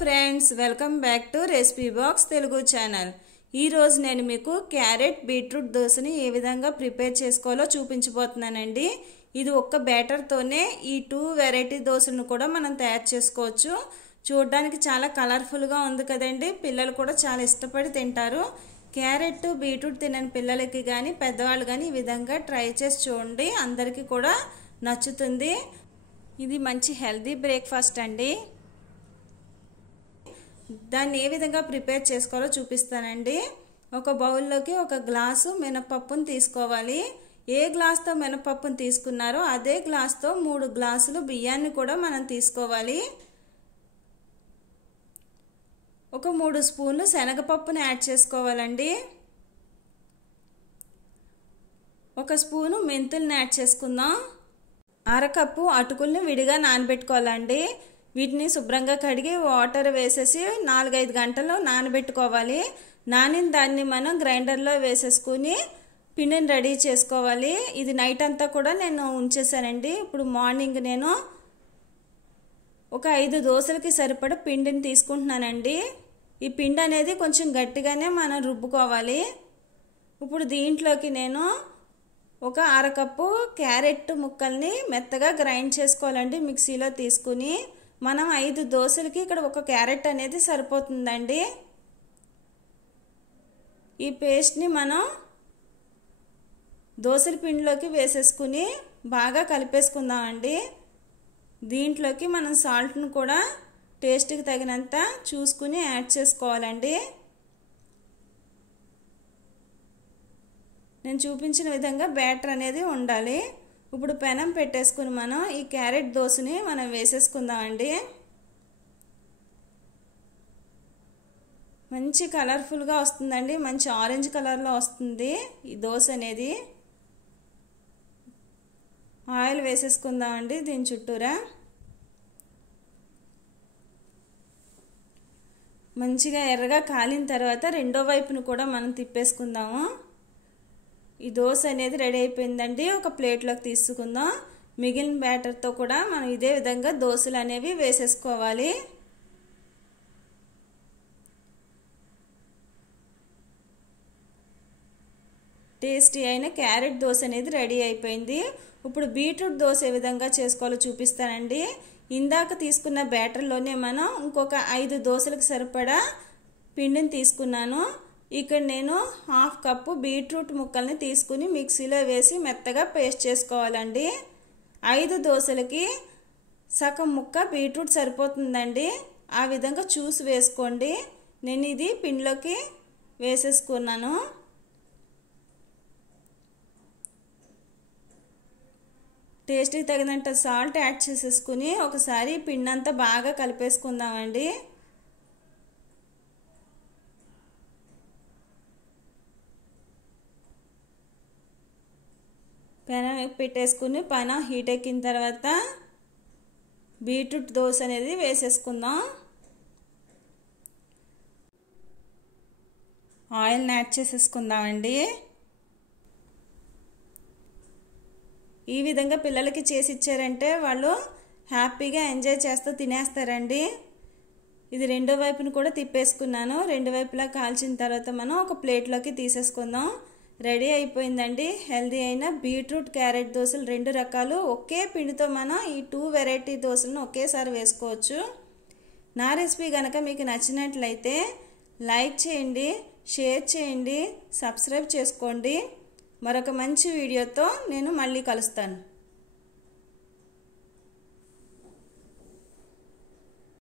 Friends, welcome back to recipe box Telugu channel. ఈరోజు నేను మీకు క్యారెట్ బీట్రూట్ దోశని ఏ విధంగా ప్రిపేర్ చేసుకోవాలో చూపించబోతున్నానండి. ఇది ఒక్క బ్యాటర్తోనే ఈ 2 వెరైటీ దోశలను కూడా మనం తయారు చేసుకోవచ్చు. చూడడానికి చాలా కలర్ఫుల్గా ఉంది కదండి. పిల్లలు కూడా చాలా ఇష్టపడి తింటారు. క్యారెట్ బీట్రూట్ తినని పిల్లలకి కానీ పెద్దవాళ్ళు కానీ ఈ విధంగా ట్రై చేసి చూడండి, అందరికీ కూడా నచ్చుతుంది. ఇది మంచి హెల్తీ బ్రేక్ఫాస్ట్ అండి. దాన్ని ఏ విధంగా ప్రిపేర్ చేసుకోవాలో చూపిస్తానండి. ఒక బౌల్లోకి 1 గ్లాసు మినపప్పును తీసుకోవాలి. ఏ గ్లాస్తో మినపప్పును తీసుకున్నారో అదే గ్లాస్తో 3 గ్లాసులు బియ్యాన్ని కూడా మనం తీసుకోవాలి. ఒక 3 స్పూన్లు శనగపప్పును యాడ్ చేసుకోవాలండి. 1 స్పూను మెంతుల్ని యాడ్ చేసుకుందాం. 1/2 కప్పు అటుకుల్ని విడిగా నానబెట్టుకోవాలండి. వీటిని శుభ్రంగా కడిగి వాటర్ వేసేసి 4-5 గంటలు నానబెట్టుకోవాలి. నానిన దాన్ని మనం గ్రైండర్లో వేసేసుకుని పిండిని రెడీ చేసుకోవాలి. ఇది నైట్ అంతా కూడా నేను ఉంచేసానండి. ఇప్పుడు మార్నింగ్ నేను ఒక 5 దోశలకి సరిపడ పిండిని తీసుకుంటున్నానండి. ఈ పిండి అనేది కొంచెం గట్టిగానే మనం రుబ్బుకోవాలి. ఇప్పుడు దీంట్లోకి నేను ఒక 1/2 కప్పు క్యారెట్ ముక్కల్ని మెత్తగా గ్రైండ్ చేసుకోవాలండి. మిక్సీలో తీసుకుని మనం 5 దోశలకి ఇక్కడ 1 క్యారెట్ అనేది సరిపోతుందండి. ఈ పేస్ట్ని మనం దోశల పిండిలోకి వేసేసుకుని బాగా కలిపేసుకుందామండి. దీంట్లోకి మనం సాల్ట్ను కూడా టేస్ట్కి తగినంత చూసుకుని యాడ్ చేసుకోవాలండి. నేను చూపించిన విధంగా బ్యాటర్ అనేది ఉండాలి. ఇప్పుడు పెనం పెట్టేసుకుని మనం ఈ క్యారెట్ దోశని మనం వేసేసుకుందామండి. మంచి కలర్ఫుల్గా వస్తుందండి. మంచి ఆరెంజ్ కలర్లో వస్తుంది ఈ దోశ అనేది. ఆయిల్ వేసేసుకుందామండి దీని చుట్టూరా. మంచిగా ఎర్రగా కాలిన తర్వాత రెండో వైపును కూడా మనం తిప్పేసుకుందాము. ఈ దోశ అనేది రెడీ అయిపోయిందండి. ఒక ప్లేట్లోకి తీసుకుందాం. మిగిలిన బ్యాటర్తో కూడా మనం ఇదే విధంగా దోశలు అనేవి వేసేసుకోవాలి. టేస్టీ అయిన క్యారెట్ దోశ అనేది రెడీ అయిపోయింది. ఇప్పుడు బీట్రూట్ దోశ ఏ విధంగా చేసుకోవాలో చూపిస్తానండి. ఇందాక తీసుకున్న బ్యాటర్లోనే మనం ఇంకొక 5 దోశలకు సరిపడా పిండిని తీసుకున్నాను. ఇక్కడ నేను 1/2 కప్పు బీట్రూట్ ముక్కల్ని తీసుకుని మిక్సీలో వేసి మెత్తగా పేస్ట్ చేసుకోవాలండి. 5 దోశలకి సగం ముక్క బీట్రూట్ సరిపోతుందండి. ఆ విధంగా చూసి వేసుకోండి. నేను ఇది పిండిలోకి వేసేసుకున్నాను. టేస్ట్కి తగినంత సాల్ట్ యాడ్ చేసేసుకుని ఒకసారి పిండి అంతా బాగా కలిపేసుకుందామండి. పెనం పెట్టేసుకుని పైన హీట్ ఎక్కిన తర్వాత బీట్రూట్ దోశ అనేది వేసేసుకుందాం. ఆయిల్ని యాడ్ చేసేసుకుందామండి. ఈ విధంగా పిల్లలకి చేసి ఇచ్చారంటే వాళ్ళు హ్యాపీగా ఎంజాయ్ చేస్తూ తినేస్తారండి. ఇది రెండో వైపును కూడా తిప్పేసుకున్నాను. 2 వైపులా కాల్చిన తర్వాత మనం ఒక ప్లేట్లోకి తీసేసుకుందాం. రెడీ అయిపోయిందండి. హెల్దీ అయిన బీట్రూట్ క్యారెట్ దోశలు 2 రకాలు ఒకే పిండితో మనం ఈ 2 వెరైటీ దోశలను ఒకేసారి వేసుకోవచ్చు. నా రెసిపీ కనుక మీకు నచ్చినట్లయితే లైక్ చేయండి, షేర్ చేయండి, సబ్స్క్రైబ్ చేసుకోండి. మరొక మంచి వీడియోతో నేను మళ్ళీ కలుస్తాను.